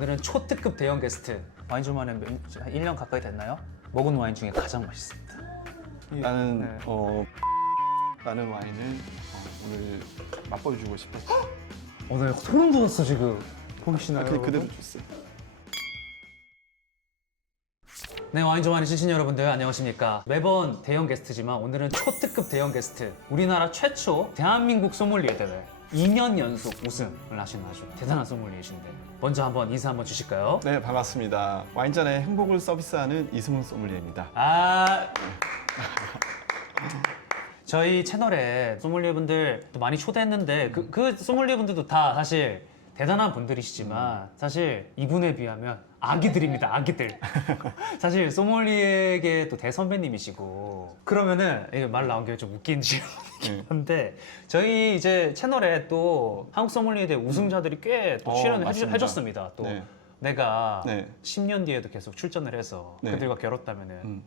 오늘은 초특급 대형 게스트 와인 주만에 몇- 한 1년 가까이 됐나요? 먹은 와인 중에 가장 맛있습니다. 나는 네. 어 라는 와인을 어, 오늘 맛보여주고 싶었어. 오늘 소름 돋았어 지금. 보이시나요? 그 그대로 줬어. 네, 와인 좋아하는 신신 여러분들 안녕하십니까. 매번 대형 게스트지만 오늘은 초특급 대형 게스트. 우리나라 최초 대한민국 소믈리에 대회 2년 연속 우승을 하신 아주 대단한 소믈리에신데 먼저 한번 인사 한번 주실까요? 네 반갑습니다. 와인잔의 행복을 서비스하는 이승훈 소믈리에입니다. 아 저희 채널에 소믈리에 분들 또 많이 초대했는데 그, 그 소믈리에 분들도 다 사실 대단한 분들이시지만 사실 이분에 비하면 아기들입니다 아기들 사실 소믈리에게 또 대선배님이시고 그러면은 이게 말 나온 게 좀 웃긴 질문이긴 네. 한데 저희 이제 채널에 또 한국 소믈리에 대해 우승자들이 꽤 또 어, 출연을 해주, 맞습니다. 해줬습니다 또 네. 내가 네. 10년 뒤에도 계속 출전을 해서 네. 그들과 겨뤘다면은 음.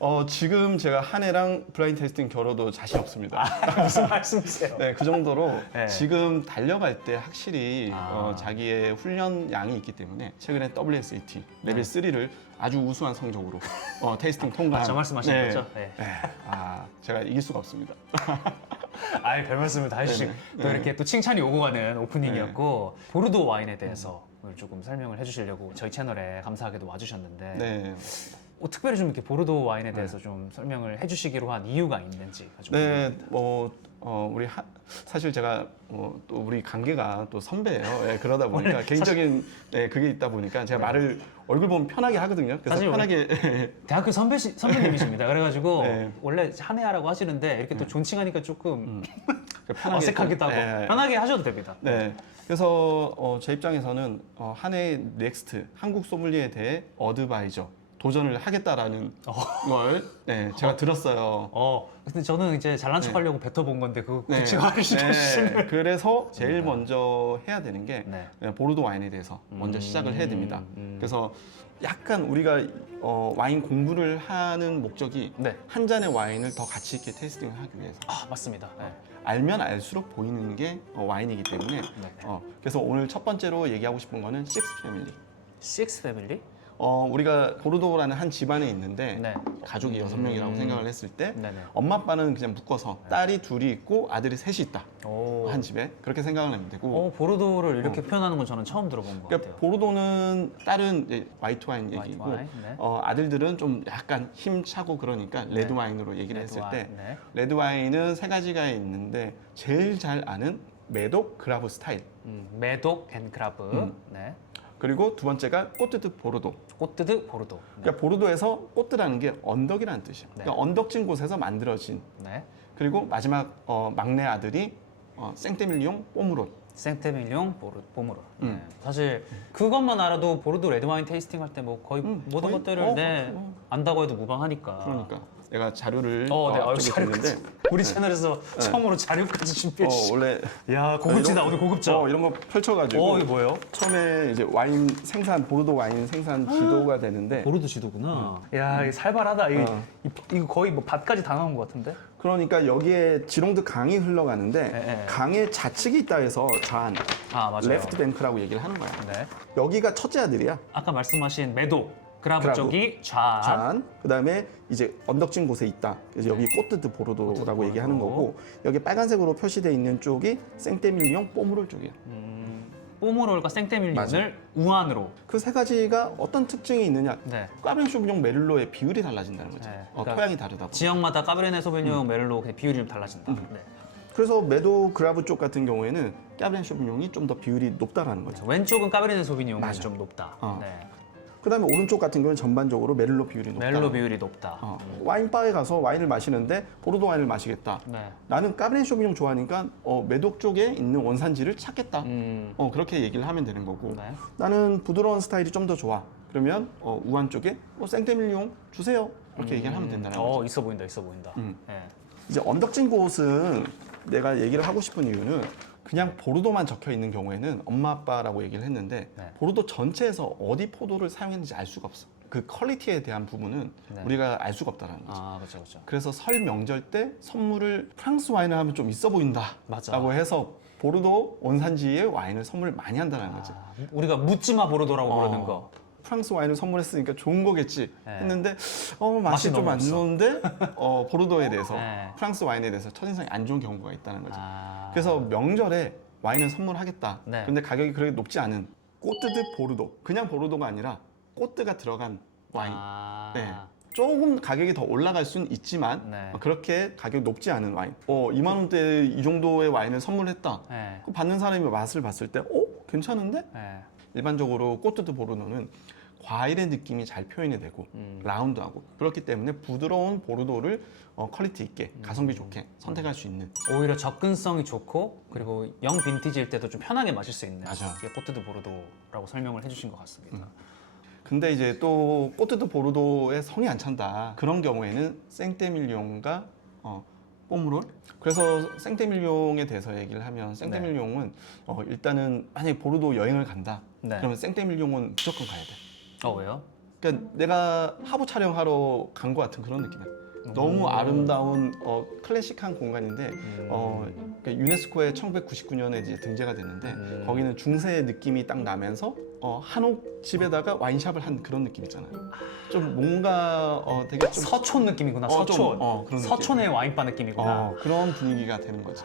어 지금 제가 한 해랑 블라인드 테스팅 겨뤄도 자신 없습니다. 무슨 말씀이세요? 네, 그 정도로 네. 지금 달려갈 때 확실히 아. 어, 자기의 훈련 양이 있기 때문에 최근에 WSAT 레벨 3를 아주 우수한 성적으로 어, 테이스팅 통과한 아, 저 말씀하시는 네. 거죠? 네. 네. 아, 제가 이길 수가 없습니다. 아예 별 말씀을 다 해주시고 네네. 또 네. 이렇게 또 칭찬이 오고 가는 오프닝이었고 보르도 와인에 대해서 오늘 조금 설명을 해주시려고 저희 채널에 감사하게도 와주셨는데 네. 어, 특별히 좀 이렇게 보르도 와인에 대해서 좀 설명을 해주시기로 한 이유가 있는지 좀 네, 뭐 어, 우리 하, 사실 제가 어, 또 우리 관계가 또 선배예요. 예, 그러다 보니까 원래 개인적인 네, 그게 있다 보니까 제가 말을 얼굴 보면 편하게 하거든요. 그래서 사실 편하게 대학교 선배 선배님이십니다. 그래가지고 네. 원래 한해하라고 하시는데 이렇게 또 존칭하니까 조금 음. 편하게 어색하기도 좀, 하고 네. 편하게 하셔도 됩니다. 네. 그래서 어, 제 입장에서는 어, 한해 넥스트 한국 소믈리에 대해 어드바이저 도전을 하겠다라는 걸 네, 제가 들었어요. 어 근데 저는 이제 잘난 척 하려고 뱉어본 건데 그거 네. 구체화 해주시면 네. 그래서 제일 먼저 해야 되는 게 네. 네, 보르도 와인에 대해서 먼저 음, 시작을 해야 됩니다. 음. 그래서 약간 우리가 어, 와인 공부를 하는 목적이 네. 한 잔의 와인을 더 가치 있게 테이스팅을 하기 위해서 아 맞습니다. 네. 알면 알수록 보이는 게 어, 와인이기 때문에 네. 어, 그래서 오늘 첫 번째로 얘기하고 싶은 거는 식스 패밀리. 식스 패밀리? 어, 우리가 보르도라는 한 집안에 있는데 네. 가족이 여섯 명이라고 음. 생각을 했을 때 네네. 엄마 아빠는 그냥 묶어서 딸이 둘이 있고 아들이 셋이 있다 오. 한 집에 그렇게 생각을 하면 되고 어, 보르도를 이렇게 표현하는 건 저는 처음 들어본 것 그러니까 같아요. 보르도는 딸은 이제 와이트 와인 화이트 얘기고 와인, 네. 어, 아들들은 좀 약간 힘차고 그러니까 레드 와인으로 얘기를 레드 했을 와인, 때 네. 레드 와인은 세 가지가 있는데 제일 잘 아는 메독 그라브 스타일 음, 메독 앤 그라브, 음. 네. 그리고 두 번째가 꼬뜨드 보르도 꼬뜨드 보르도. 네. 그러니까 보르도에서 꼬뜨라는 게 언덕이라는 뜻이에요 네. 그러니까 언덕진 곳에서 만들어진 네. 그리고 마지막 어, 막내 아들이 어, 생테밀리옹 뽀무롯 생테밀룡 보르, 보무로. 음. 네. 사실 그것만 알아도 보르도 레드 와인 테이스팅 할 때 뭐 거의 음, 모든 거의? 것들을 어, 네, 어. 안다고 해도 무방하니까. 그러니까 내가 자료를 어, 네. 어, 어, 앞쪽에 자료까지. 뒀는데 우리 채널에서 처음으로 자료까지 준비해 어, 주시. 원래 야 고급지다. 이런- 오늘 고급져. 어, 이런 거 펼쳐가지고 어, 이게 뭐예요? 처음에 이제 와인 생산 보르도 와인 생산 지도가 되는데 보르도 지도구나. 야, 이게 살벌하다. 이거, 어. 이- 이거 거의 뭐 밭까지 다 나온 것 같은데? 그러니까 여기에 지롱드 강이 흘러가는데 네, 네. 강의 좌측이 있다 해서 좌안 아, 맞아요. 레프트 뱅크라고 얘기를 하는 거야. 네. 여기가 첫째 아들이야. 아까 말씀하신 매도 그라브, 그라브. 쪽이 좌. 좌안. 그다음에 이제 언덕진 곳에 있다. 그래서 여기 꼬뜨드 보르도라고 보르도. 얘기하는 거고 여기 빨간색으로 표시되어 있는 쪽이 생테밀리옹 뽀무롤 쪽이야. 음, 뽀모롤과 생테밀리온을 맞아요. 우한으로. 그 세 가지가 어떤 특징이 있느냐? 네. 까베르 쇼비뇽 메를로의 비율이 달라진다는 거죠. 네, 어, 그러니까 토양이 다르다 보니. 지역마다 까브레네 소비뇽 메를로 그냥 비율이 좀 달라진다. 네. 그래서 메도 그라브 쪽 같은 경우에는 까베르 쇼비뇽이 좀 더 비율이 높다라는 거죠. 왼쪽은 까브레네 소비뇽이 맞아. 좀 높다. 어. 네. 그다음에 오른쪽 같은 경우는 전반적으로 메를로 비율이 높다. 메를로 비율이 높다. 어, 와인바에 가서 와인을 마시는데 보르도 와인을 마시겠다. 네. 나는 까베르 쇼비뇽 좋아하니까 어, 메독 쪽에 있는 원산지를 찾겠다. 음. 어, 그렇게 얘기를 하면 되는 거고. 네. 나는 부드러운 스타일이 좀 더 좋아. 그러면 어, 우한 쪽에 어, 생테밀리옹 주세요. 이렇게 얘기를 하면 된다는 거죠. 어, 있어 보인다, 있어 보인다. 음. 네. 이제 언덕진 곳은 내가 얘기를 하고 싶은 이유는 그냥 보르도만 적혀 있는 경우에는 엄마 아빠라고 얘기를 했는데 네. 보르도 전체에서 어디 포도를 사용했는지 알 수가 없어. 그 퀄리티에 대한 부분은 네. 우리가 알 수가 없다라는 거죠. 아, 그렇죠, 그렇죠. 그래서 설 명절 때 선물을 프랑스 와인을 하면 좀 있어 보인다. 맞아. 라고 해서 보르도 원산지의 와인을 선물 많이 한다는 거지. 아, 우리가 묻지마 보르도라고 어. 부르는 거. 프랑스 와인을 선물했으니까 좋은 거겠지 네. 했는데 어 맛이 맛이 좀 너무 안 없어. 좋은데 어 보르도에 대해서 네. 프랑스 와인에 대해서 첫인상이 안 좋은 경우가 있다는 거죠. 아. 그래서 명절에 와인을 선물하겠다. 네. 근데 가격이 그렇게 높지 않은 꼬뜨드 보르도 그냥 보르도가 아니라 꼬뜨가 들어간 와인 아. 네. 조금 가격이 더 올라갈 수는 있지만 네. 어, 그렇게 가격이 높지 않은 와인 어 2만 원대 이 정도의 와인을 선물했다 네. 그 받는 사람이 맛을 봤을 때 어? 괜찮은데? 네. 일반적으로 꼬뜨드 보르도는 과일의 느낌이 잘 표현이 되고 음. 라운드하고 그렇기 때문에 부드러운 보르도를 어, 퀄리티 있게 음. 가성비 좋게 선택할 수 있는 오히려 접근성이 좋고 그리고 영 빈티지일 때도 좀 편하게 마실 수 있는 맞아. 이게 꼬트드 보르도라고 설명을 해주신 것 같습니다. 근데 이제 또 꼬뜨드 보르도에 성이 안 찬다 그런 경우에는 생떼밀용과 어, 뽀무롤 그래서 생떼밀용에 대해서 얘기를 하면 생떼밀용은 어, 일단은 만약에 보르도 여행을 간다 네. 그러면 생떼밀용은 무조건 가야 돼 어 왜요? 그러니까 내가 하부 촬영하러 간 것 같은 그런 느낌이야 너무 아름다운 어, 클래식한 공간인데 음. 어, 그러니까 유네스코에 1999년에 이제 등재가 됐는데 음. 거기는 중세의 느낌이 딱 나면서 어, 한옥 집에다가 와인샵을 한 그런 느낌 있잖아요. 좀 뭔가 어, 되게 좀 서촌 느낌이구나. 어, 좀, 서촌. 어, 그런 느낌. 서촌의 와인바 느낌이구나. 어, 그런 분위기가 되는 거지.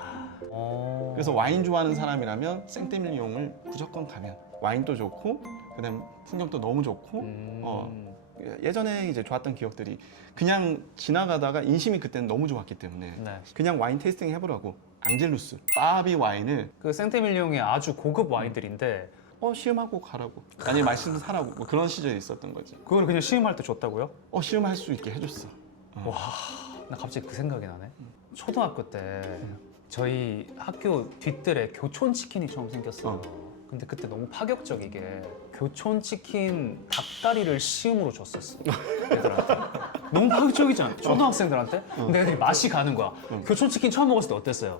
어. 그래서 와인 좋아하는 사람이라면 생떼밀용을 무조건 가면 와인도 좋고 그다음 풍경도 너무 좋고 음. 어. 예전에 이제 좋았던 기억들이 그냥 지나가다가 인심이 그때는 너무 좋았기 때문에 네. 그냥 와인 테이스팅 해보라고 앙젤루스 바비 와인을 그 생테밀리옹의 아주 고급 와인들인데 어 시음하고 가라고 아니 맛있는 사라고 뭐 그런 시절이 있었던 거지 그걸 그냥 시음할 때 줬다고요? 어 시음할 수 있게 해줬어 와, 나 갑자기 그 생각이 나네. 초등학교 때 저희 학교 뒤뜰에 교촌 치킨이 처음 생겼어요. 근데 그때 너무 파격적이게 교촌 치킨 닭다리를 시음으로 줬었어. 애들한테. 너무 파격적이잖아. 초등학생들한테. 근데 애들이 맛이 가는 거야. 교촌 치킨 처음 먹었을 때 어땠어요?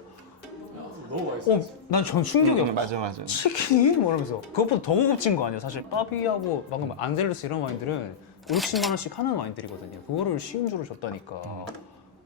너무 맛있어. 어, 난 전 충격이었어. 음, 맞아 맞아 치킨이? 뭐 이러면서 그것보다 더 고급진 거 아니야 사실 빠비하고 방금 안젤루스 이런 와인들은 5, 6만 원씩 하는 와인들이거든요 그거를 시음주로 줬다니까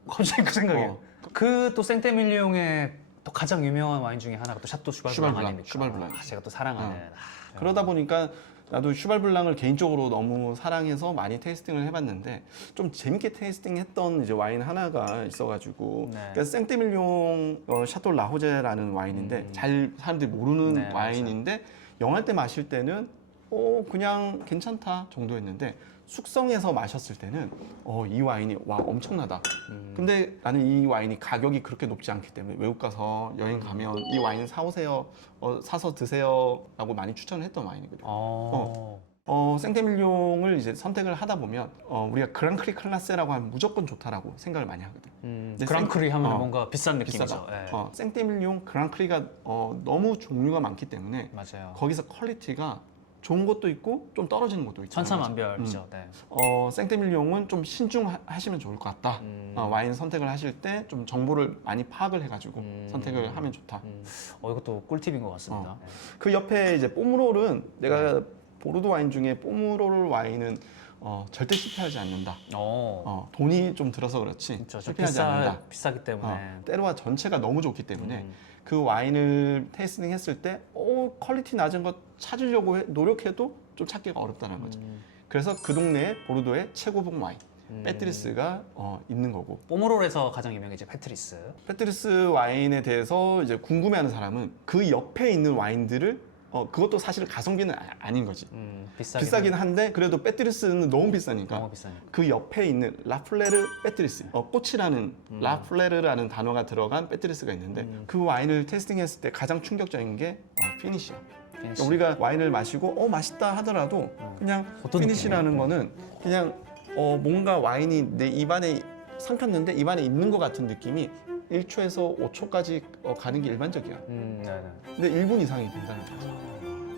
갑자기 그 생각이 어. 그또 생테밀리옹의 또 가장 유명한 와인 중에 하나가 또 샤또 슈발블랑 슈발블랑, 아닙니까 슈발블랑. 아, 제가 또 사랑하는 아, 그러다 보니까 나도 슈발블랑을 개인적으로 너무 사랑해서 많이 테이스팅을 해봤는데 좀 재밌게 테이스팅했던 이제 와인 하나가 있어가지고 네. 그러니까 생떼밀용 어, 샤토 라호제라는 와인인데 잘 사람들이 모르는 음. 네, 와인인데 영할 때 마실 때는 어 그냥 괜찮다 정도였는데 숙성해서 마셨을 때는 어 이 와인이 와 엄청나다. 음. 근데 나는 이 와인이 가격이 그렇게 높지 않기 때문에 외국 가서 여행 가면 이 와인 사오세요, 어, 사서 드세요라고 많이 추천을 했던 와인이거든. 요 어. 어, 생테밀용을 이제 선택을 하다 보면 어, 우리가 그랑크리 클라세라고 하면 무조건 좋다라고 생각을 많이 하거든. 음, 근데 그랑크리 하면 어, 뭔가 비싼 느낌이죠 비싸다. 예. 어, 생테밀용 그랑크리가 어, 너무 종류가 많기 때문에 맞아요 거기서 퀄리티가 좋은 것도 있고 좀 떨어지는 것도 있죠. 천차만별이죠 네. 어, 생테밀용은 좀 신중하시면 좋을 것 같다. 음. 어, 와인 선택을 하실 때 좀 정보를 많이 파악을 해가지고 음. 선택을 하면 좋다. 음. 어 이것도 꿀팁인 것 같습니다 어. 네. 그 옆에 이제 뽀무롤은 내가 보르도 와인 중에 뽀무롤 와인은 어, 절대 실패하지 않는다. 어. 어, 돈이 좀 들어서 그렇지 좀 실패하지 비싸, 않는다. 비싸기 때문에 어, 때로와 전체가 너무 좋기 때문에 음. 그 와인을 테이스팅 했을 때 어, 퀄리티 낮은 것 찾으려고 해- 노력해도 좀 찾기가 어렵다는 거죠. 음. 그래서 그 동네에 보르도의 최고봉 와인 음. 빼트리스가 어, 있는 거고 뽀모롤에서 가장 유명해지 패트리스. 페트리스 와인에 대해서 이제 궁금해하는 사람은 그 옆에 있는 와인들을 어, 그것도 사실 가성비는 아- 아닌 거지. 음, 비싸긴 비싸긴 한데 그래도 페트리스는 너무 비싸니까 너무 비싸니까. 그 옆에 있는 라플레르 페트리스 어, 꽃이라는 음. 라플레르라는 단어가 들어간 페트리스가 있는데 음. 그 와인을 테스팅했을 때 가장 충격적인 게 어, 피니시야. 피니시. 우리가 와인을 마시고 어 맛있다 하더라도 그냥 음. 어떤 피니시라는 거는 그냥 어, 뭔가 와인이 내 입안에 삼켰는데 입안에 있는 것 같은 느낌이 1초에서 5초까지 어, 가는 게 일반적이야. 음, 네 네. 근데 1분 이상이 된다는 거지.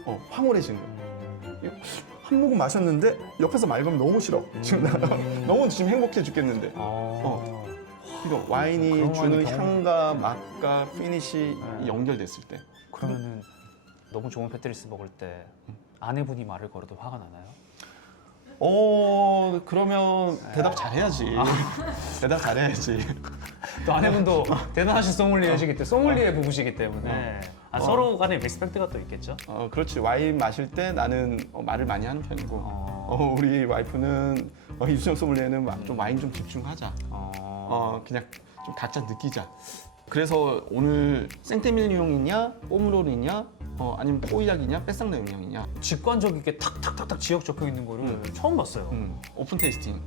어, 황홀해지는 거야. 음. 한 모금 마셨는데 옆에서 맑으면 너무 싫어. 지금 나 너무 지금 행복해 죽겠는데. 어. 그러니까 와인이 그런 주는 와인이 경험- 향과 맛과 피니시 네. 연결됐을 때 그러면은 너무 좋은 패트리스 먹을 때 아내분이 말을 걸어도 화가 나나요? 어 그러면 대답 잘해야지 아. 대답 잘해야지 또 아내분도 대단하신 소믈리에시기 때문에 소믈리에 부부시기 때문에 아, 어. 서로 간에 리스펙트가 또 있겠죠. 어, 그렇지. 와인 마실 때 나는 어, 말을 많이 하는 편이고, 어. 어, 우리 와이프는 어, 이수정 소믈리에는 막좀 와인 좀 집중하자. 어. 어, 그냥 좀 각자 느끼자. 그래서 오늘 생테밀리옹이냐, 뽀무롤이냐, 어, 아니면 포이약이냐, 뺏상내용이냐. 직관적이게 탁탁탁탁 지역 적혀 있는 거를 처음 봤어요. 음, 오픈 테이스팅.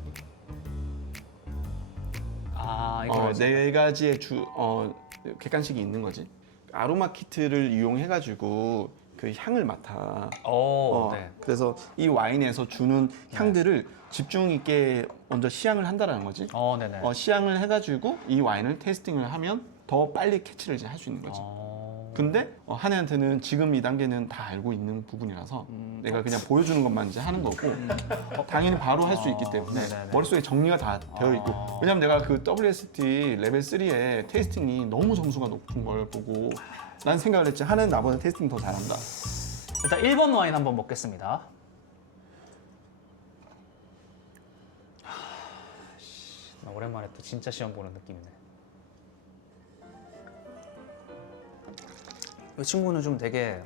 아 이거 어, 네 가지의 주 어, 객관식이 있는 거지. 아로마 키트를 이용해가지고 그 향을 맡아. 어, 어, 네. 그래서 이 와인에서 주는 향들을 집중 있게 먼저 시향을 한다라는 거지. 어, 네네. 어, 시향을 해가지고 이 와인을 테이스팅을 하면 더 빨리 캐치를 할 수 있는 거지. 어. 근데 어, 한해한테는 지금 이 단계는 다 알고 있는 부분이라서 음. 내가 그냥 보여주는 것만 이제 하는 거고 어, 당연히 바로 할 수 있기 때문에 네네네. 머릿속에 정리가 다 되어 있고 아. 왜냐면 내가 그 WST 레벨 3의 테이스팅이 너무 점수가 높은 걸 보고 난 생각을 했지 하는 나보다 테이스팅 더 잘한다 일단 1번 와인 한번 먹겠습니다. 하, 씨, 나 오랜만에 또 진짜 시험 보는 느낌이네. 이 친구는 좀 되게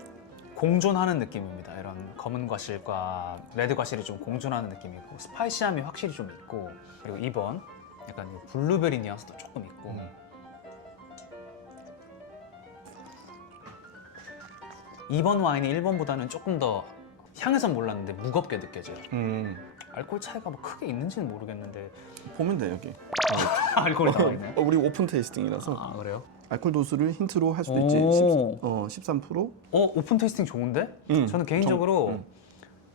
공존하는 느낌입니다. 이런 검은 과실과 레드 과실이 좀 공존하는 느낌이고 스파이시함이 확실히 좀 있고 그리고 2번 약간 이 블루베리 뉘앙스도 조금 있고 음. 2번 와인이 1번보다는 조금 더 향에선 몰랐는데 무겁게 느껴져요. 음, 알코올 차이가 뭐 크게 있는지는 모르겠는데 보면 돼 여기 알코올이 나와 있나요? 어, 우리 오픈 테이스팅이라서 아 그래요? 알코올 도수를 힌트로 할 수도 있지 오. 10, 어, 13%어 오픈 테이스팅 좋은데? 음, 저는 개인적으로 정- 음.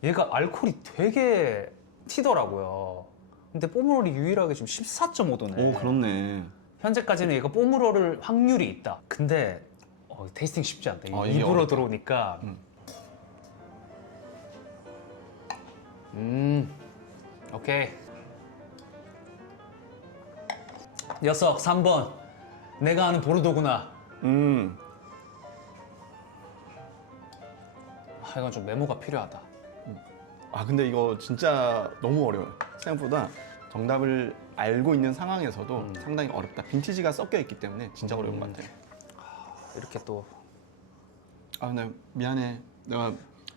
얘가 알코올이 되게 튀더라고요. 근데 뽀무롤이 유일하게 지금 14.5도네. 오 그렇네 현재까지는 얘가 뽀무롤을 확률이 있다. 근데 어, 테이스팅 쉽지 않다. 이게 입으로 어렵다. 들어오니까. 음. 음, 오케이. 녀석 3번. 내가 아는 보르도구나. 음 아, 이건 좀 메모가 필요하다. 아 근데 이거 진짜 너무 어려워요 생각보다 정답을 알고 있는 상황에서도 음. 상당히 어렵다 빈티지가 섞여 있기 때문에 진짜 어려운 것 같아요 이렇게 또 아 근데 미안해 내가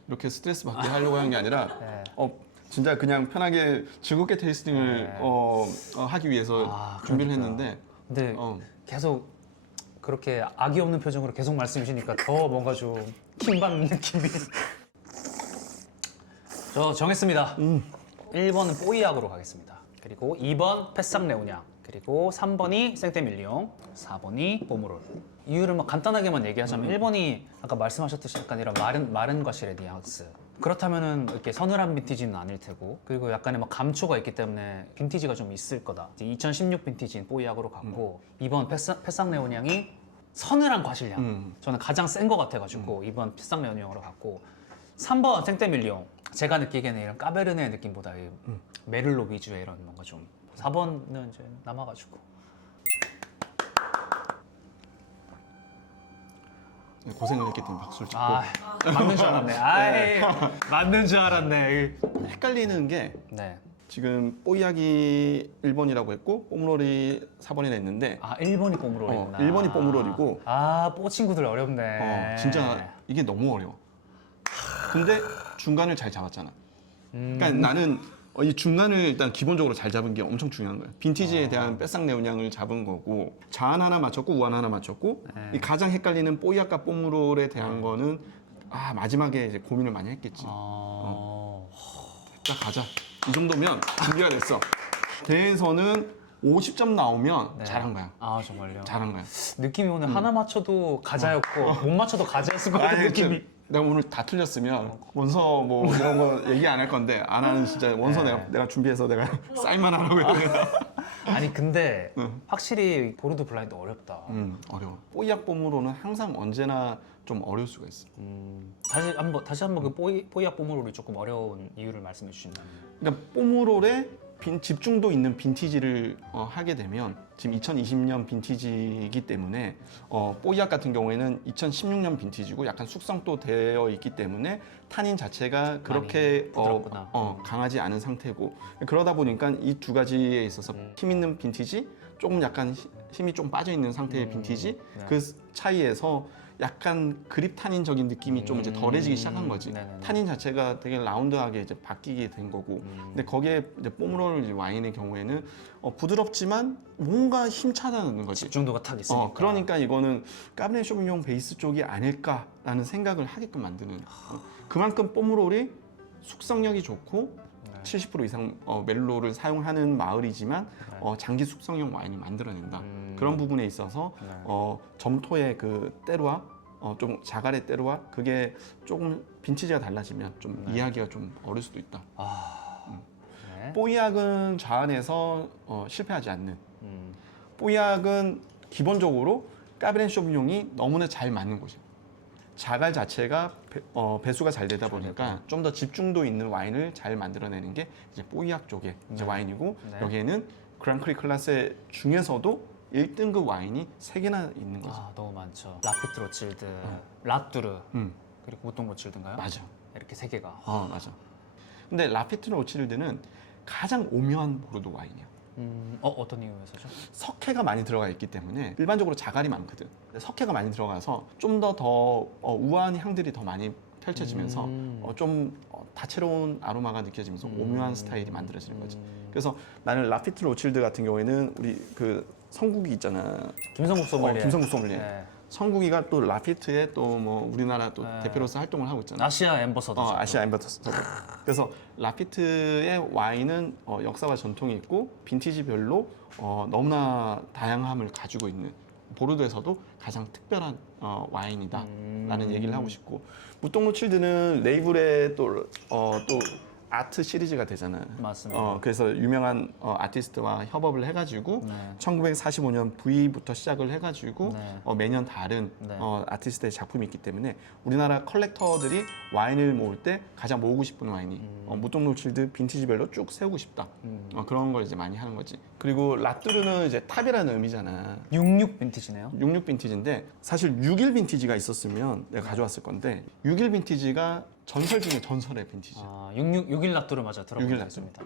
이렇게 스트레스 받게 하려고 한 게 아니라 네. 어 진짜 그냥 편하게 즐겁게 테이스팅을 네. 어, 어, 하기 위해서 아, 준비를 그러니까요. 했는데 근데 어, 계속 그렇게 악이 없는 표정으로 계속 말씀 주시니까 더 뭔가 좀 킹받는 느낌이. 저 정했습니다. 음. 1번은 뽀이약으로 가겠습니다. 그리고 2번 패싹레오냥, 그리고 3번이 생테밀리옹, 4번이 뽀무롤. 이유를 뭐 간단하게만 얘기하자면 1번이 아까 말씀하셨듯이 약간 이런 마른 마른 과실의 뉘앙스. 그렇다면은 이렇게 서늘한 빈티지는 아닐 테고 그리고 약간의 막 감초가 있기 때문에 빈티지가 좀 있을 거다. 이제 2016 빈티지인 뽀이약으로 갔고 2번 패싹, 패싹레오냥이 서늘한 과실향. 음. 저는 가장 센 거 같아가지고 2번 패싹레오냥으로 갔고 3번 생테밀리옹. 제가 느끼기에는 이런 까베르네 느낌보다 이 메를로 위주의 이런 뭔가 좀 4번은 이제 남아가지고 고생을 했기 때문에 박수를 치고 아 맞는 줄 알았네. 아이 맞는 줄 알았네. 헷갈리는 게 네. 지금 뽀이약이 1번이라고 했고 뽀무롤이 4번이라 했는데 아 1번이 어, 뽀무롤이구나. 1번이 뽀무롤이고 아 뽀 친구들 어렵네. 어, 진짜 이게 너무 어려워. 근데 중간을 잘 잡았잖아. 음, 그러니까 나는 어, 이 중간을 일단 기본적으로 잘 잡은 게 엄청 중요한 거야. 빈티지에 대한 뺏상내운양을 잡은 거고 좌안 하나 맞췄고 우안 하나 맞췄고 네. 이 가장 헷갈리는 뽀이약과 뽀무롤에 대한 거는 아 마지막에 이제 고민을 많이 했겠지. 어... 딱 가자. 이 정도면 준비가 됐어. 대회에서는 50점 나오면 네. 잘한 거야. 아 정말요. 잘한 거야. 느낌이 오늘 하나 맞춰도 가자였고 못 맞춰도 가자였을 것 같은 아니, 느낌이. 저- 내가 오늘 다 틀렸으면 원서 뭐 이런 거 얘기 안 할 건데 안 하는 진짜 원서 네. 내가 내가 준비해서 내가 사인만 하라고 했는데 아니 근데 응. 확실히 보르도 블라인드 어렵다. 음 어려워. 뽀이약 봄으로는 항상 언제나 좀 어려울 수가 있어. 음, 다시 한번 다시 한번 그 뽀이 뽀이약 뽀무롤이 조금 어려운 이유를 말씀해 주신다면. 그러니까 뽀무롤에 빈, 집중도 있는 빈티지를 어, 하게 되면 지금 2020년 빈티지이기 때문에 어, 뽀이약 같은 경우에는 2016년 빈티지고 약간 숙성도 되어 있기 때문에 탄닌 자체가 그렇게 어. 어, 강하지 않은 상태고 그러다 보니까 이 두 가지에 있어서 음. 힘 있는 빈티지 조금 약간 히- 힘이 좀 빠져 있는 상태의 음, 빈티지 네. 그 차이에서 약간 그립 타닌적인 느낌이 좀 이제 덜해지기 시작한 거지. 음, 네네네. 타닌 자체가 되게 라운드하게 이제 바뀌게 된 거고. 음. 근데 거기에 이제 뽀므롤 와인의 경우에는 어, 부드럽지만 뭔가 힘차다는 거지. 집중도가 탁 있으니까. 어, 그러니까 이거는 까브네 쇼비뇽 베이스 쪽이 아닐까라는 생각을 하게끔 만드는. 어, 그만큼 뽀므롤이 숙성력이 좋고 네. 70% 이상 어, 멜로를 사용하는 마을이지만 네. 어, 장기 숙성용 와인이 만들어낸다. 음. 그런 부분에 있어서 네. 어, 점토의 그 때로와 어, 좀 자갈의 때로와 그게 조금 빈티지가 달라지면 좀 네. 이해하기가 좀 어려울 수도 있다. 아. 네. 뽀이약은 자안에서 어, 실패하지 않는. 음. 뽀이약은 기본적으로 까베렌 쇼비뇽이 너무나 잘 맞는 곳이에요. 자갈 자체가 배, 어, 배수가 잘 되다 보니까 좀 더 집중도 있는 와인을 잘 만들어내는 게 이제 뽀이약 쪽의 이제 네. 와인이고 네. 여기에는 그랑크리 클라스 중에서도 1등급 와인이 세개나 있는 거죠. 아 너무 많죠. 라피트 로칠드, 라뚜르 음, 그리고 보통 로칠드인가요? 맞아. 이렇게 세 개가. 어, 맞아. 근데 라피트 로칠드는 가장 오묘한 보르도 와인이야. 음, 어 어떤 이유에서죠? 석회가 많이 들어가 있기 때문에 일반적으로 자갈이 많거든. 근데 석회가 많이 들어가서 좀 더 더 우아한 향들이 더 많이 펼쳐지면서 음. 어, 좀 어, 다채로운 아로마가 느껴지면서 음. 오묘한 스타일이 만들어지는 거지. 음. 그래서 나는 라피트 로칠드 같은 경우에는 우리 그 성국이 있잖아. 김성국 소믈리에. 어, 김성국 소믈리에. 네. 성국이가 또 라피트의 또 뭐 우리나라 또 네. 대표로서 활동을 하고 있잖아. 아시아 엠버서더. 어, 아시아 엠버서더. 그래서 라피트의 와인은 어, 역사와 전통이 있고 빈티지별로 어, 너무나 다양함을 가지고 있는 보르도에서도 가장 특별한 어, 와인이다라는 음. 얘기를 하고 싶고 무똥 로칠드는 레이블의 또, 어, 또 아트 시리즈가 되잖아. 맞습니다. 어, 그래서 유명한 어, 아티스트와 협업을 해가지고 네. 1945년 V부터 시작을 해가지고 네. 어, 매년 다른 네. 어, 아티스트의 작품이 있기 때문에 우리나라 컬렉터들이 와인을 모을 때 가장 모으고 싶은 와인이 어, 무똥로칠드 빈티지별로 쭉 세우고 싶다. 음. 어, 그런 걸 이제 많이 하는 거지. 그리고 라뚜르는 이제 탑이라는 의미잖아. 66 빈티지네요. 66 빈티지인데 사실 61 빈티지가 있었으면 내가 가져왔을 건데 61 빈티지가 전설 중에 전설의 빈티지. 아, 66 6일 납두를 맞아 육일 적 납두. 있습니다.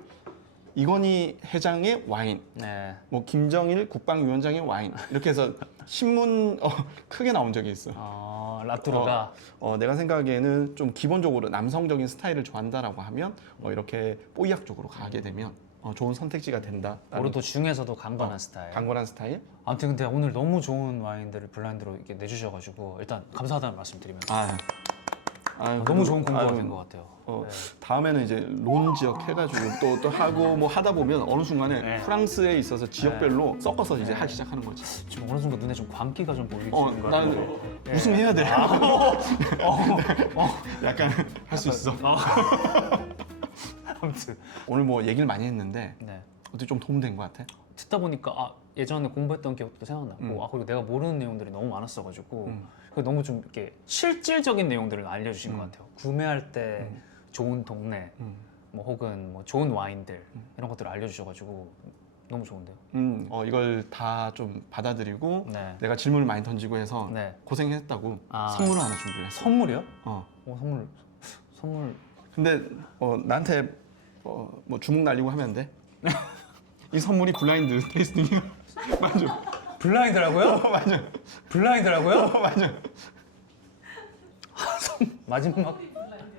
이건희 회장의 와인, 네. 뭐 김정일 국방위원장의 와인 이렇게 해서 신문 어, 크게 나온 적이 있어. 아, 라뚜르가 어, 내가 생각하기에는 좀 기본적으로 남성적인 스타일을 좋아한다라고 하면 어, 이렇게 뽀이약 쪽으로 가게 되면 어, 좋은 선택지가 된다. 보르도 중에서도 강건한 어, 스타일. 강건한 스타일. 아무튼 근데 오늘 너무 좋은 와인들을 블라인드로 이렇게 내주셔가지고 일단 감사하다는 말씀드리면서 아, 아, 너무 좋은 공부가 아유, 된 것 같아요. 어, 네. 다음에는 이제 론 지역 해가지고 또 또 하고 뭐 하다 보면 어느 순간에 네. 프랑스에 있어서 지역별로 섞어서 이제 하기 시작하는 거지. 지금 어느 순간 눈에 좀 광기가 좀 보이시는 어, 것 나는 같아요. 네. 우승해야 돼. 어, 약간 할 수 있어. 아무튼 오늘 뭐 얘기를 많이 했는데 네. 어떻게 좀 도움된 것 같아? 듣다 보니까 아 예전에 공부했던 기억도 생각나고 음. 아 그리고 내가 모르는 내용들이 너무 많았어가지고 음. 그 너무 좀 이렇게 실질적인 내용들을 알려주신 음. 것 같아요. 구매할 때 음. 좋은 동네 음. 뭐 혹은 뭐 좋은 와인들 이런 것들을 알려주셔가지고 너무 좋은데요. 음, 어, 이걸 다 좀 받아들이고 네. 내가 질문을 많이 던지고 해서 네. 고생했다고 아. 선물을 하나 준비를 했어. 선물이요? 어. 어 선물 선물 근데 어, 나한테 어, 뭐 주먹 날리고 하면 안 돼? 이 선물이 블라인드 테이스팅이야. 맞아. 블라인드라고요? 맞아. 블라인드라고요? 맞아. 마지막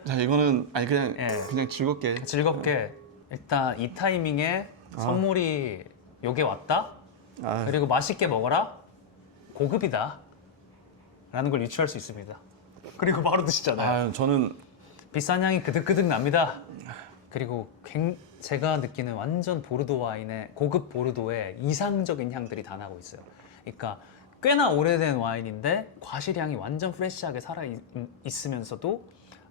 자, 이거는 아니 그냥 예. 그냥 즐겁게 즐겁게 일단 이 타이밍에 아. 선물이 요게 왔다. 아, 그리고 맛있게 먹어라. 고급이다. 라는 걸 유추할 수 있습니다. 그리고 바로 드시잖아요. 아, 저는 비싼 향이 그득그득 납니다. 그리고 굉- 제가 느끼는 완전 보르도 와인의 고급 보르도의 이상적인 향들이 다 나고 있어요. 그러니까 꽤나 오래된 와인인데 과실향이 완전 프레시하게 살아 있, 있으면서도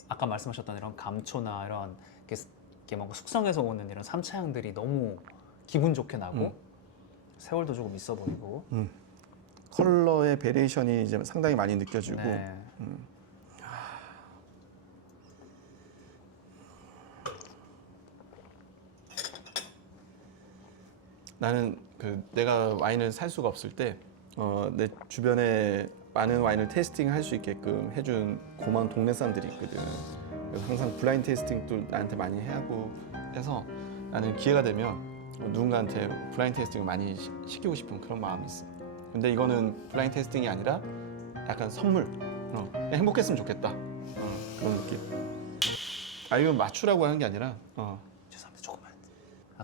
아까 말씀하셨던 이런 감초나 이런 이렇게, 이렇게 뭔가 숙성해서 오는 이런 삼차 향들이 너무 기분 좋게 나고 음. 세월도 조금 있어 보이고 컬러의 베리에이션이 이제 상당히 많이 느껴지고 네. 나는 그 내가 와인을 살 수가 없을 때 어, 내 주변에 많은 와인을 테이스팅 할 수 있게끔 해준 고마운 동네 사람들이 있거든. 그래서 항상 블라인 테이스팅도 나한테 많이 하고 해서 나는 기회가 되면 누군가한테 블라인 테이스팅을 많이 시- 시키고 싶은 그런 마음이 있어. 근데 이거는 블라인 테이스팅이 아니라 약간 선물. 어, 행복했으면 좋겠다. 어, 그런 느낌. 아 이거 맞추라고 하는 게 아니라. 어.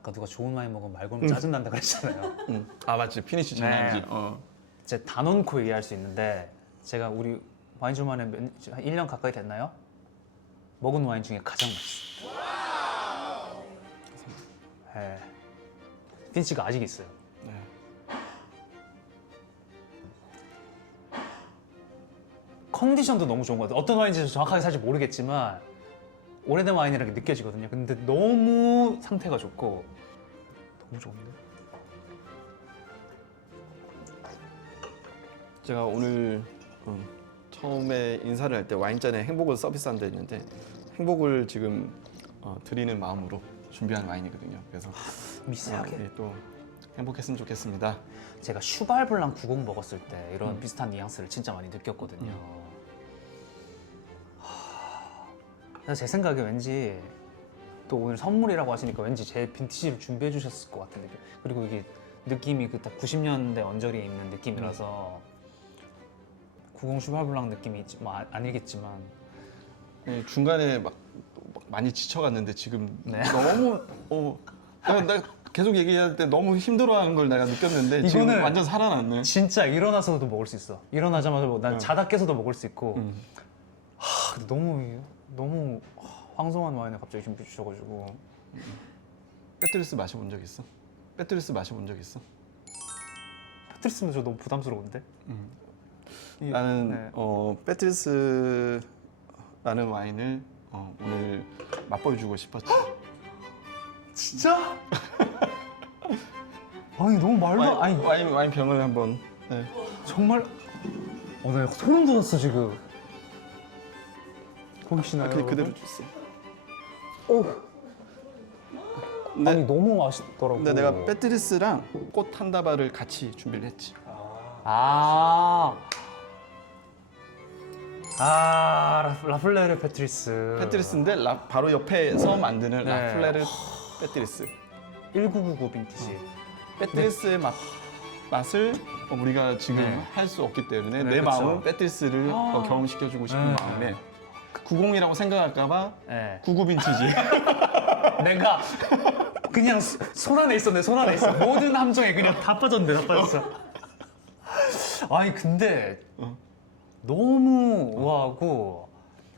아까 누가 좋은 와인 먹으면 말 걸면 짜증 난다 그랬잖아요. 음. 아 맞지 장난이지. 네. 어. 제 단언코 얘기할 수 있는데 제가 우리 와인주만에 몇, 한 1년 가까이 됐나요? 먹은 와인 중에 가장 맛있어요. 네. 핀치가 아직 있어요. 네. 컨디션도 너무 좋은 것 같아요. 어떤 와인인지 정확하게 사실 모르겠지만 오래된 와인이라고 느껴지거든요. 근데 너무 상태가 좋고 너무 좋은데? 제가 오늘 음, 처음에 인사를 할 때 와인잔에 행복을 서비스한다 했는데 행복을 지금 어, 드리는 마음으로 준비한 와인이거든요. 그래서 어, 미세하게 우리 또 행복했으면 좋겠습니다. 제가 슈발블랑 90 먹었을 때 이런 음. 비슷한 뉘앙스를 진짜 많이 느꼈거든요. 그래서 제 생각에 왠지 또 오늘 선물이라고 하시니까 왠지 제 빈티지를 준비해 주셨을 것 같은 느낌. 그리고 이게 느낌이 그딱 90년대 언저리에 있는 느낌이라서 90 슈발블랑 느낌이 있지, 뭐 아- 아니겠지만 네, 중간에 막, 막 많이 지쳐갔는데 지금 네. 너무 어, 나, 나 계속 얘기할 때 너무 힘들어하는 걸 내가 느꼈는데 지금 이거는 완전 살아났네. 진짜 일어나서도 먹을 수 있어. 일어나자마자 뭐, 난 음. 자다 깨서도 먹을 수 있고. 음. 하, 근데 너무 너무 황송한 와인을 갑자기 준비해 주셔가지고 빼트리스 마셔본 적 있어? 빼트리스 마셔본 적 있어? 패트리스는 저 너무 부담스러운데. 이- 나는 네. 어, 빼트리스라는 와인을 어, 오늘 맛보여주고 싶었지. 진짜? 아니 너무 말도 와인, 안- 아니 와인, 와인 병을 한번. 네. 정말 어 나 소름 돋았어 지금. 보이시나요? 아, 그냥 여러분? 그대로 주세요. 오. 근데, 아니 너무 맛있더라고. 근데 내가 빼트리스랑 꽃 한 다발을 같이 준비를 했지. 아. 아 라- 라플레르 패트리스. 빼트리스인데 라- 바로 옆에서 만드는 네. 라플레르 빼트리스. 1999 빈티지. 빼트리스의 맛 맛을 우리가 지금 네. 할 수 없기 때문에 네, 내 그쵸. 마음은 빼트리스를 아. 어, 경험시켜주고 싶은 네. 마음에 90이라고 생각할까봐 네. 99 빈티지. 내가 그냥 소- 손 안에 내손 안에 있어 모든 함정에 그냥 다 빠졌네 다 빠졌어 아니 근데 어. 너무 우아하고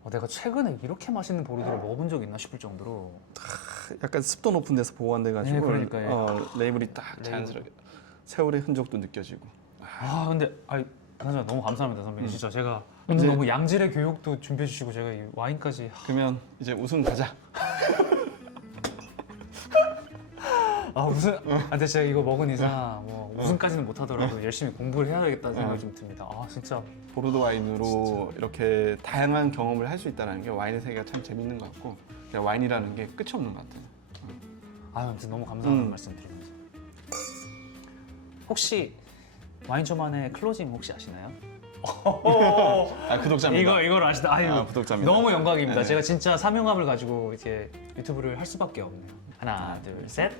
어, 내가 최근에 이렇게 맛있는 보르도를 먹어본 적 있나 싶을 정도로 약간 습도 높은 데서 보관돼가지고 네, 그러니까요. 어, 레이블이 딱. 자연스럽게 세월의 흔적도 느껴지고. 아 근데 아니 그나저나 너무 감사합니다 선배님. 진짜 제가 근데 이제- 너무 양질의 교육도 준비해 주시고 제가 이 와인까지 그러면 이제 우승 가자. 아 무슨 아 근데 제가 이거 먹은 이상 뭐 우승까지는 못하더라도 열심히 공부를 해야겠다는 생각이 어. 좀 듭니다. 아 진짜. 보르도 와인으로 이렇게 다양한 경험을 할 수 있다는 게 와인의 세계가 참 재밌는 것 같고 그냥 와인이라는 게 끝이 없는 것 같아요. 아, 아무튼 너무 감사하는 음. 말씀 드리면서. 혹시 와인조만의 클로징 혹시 아시나요? 아 구독자입니다. 이거 이걸 아시다. 아유, 아, 구독자입니다. 너무 영광입니다. 네네. 제가 진짜 사명감을 가지고 이제 유튜브를 할 수밖에 없네요. 하나, 둘, 셋.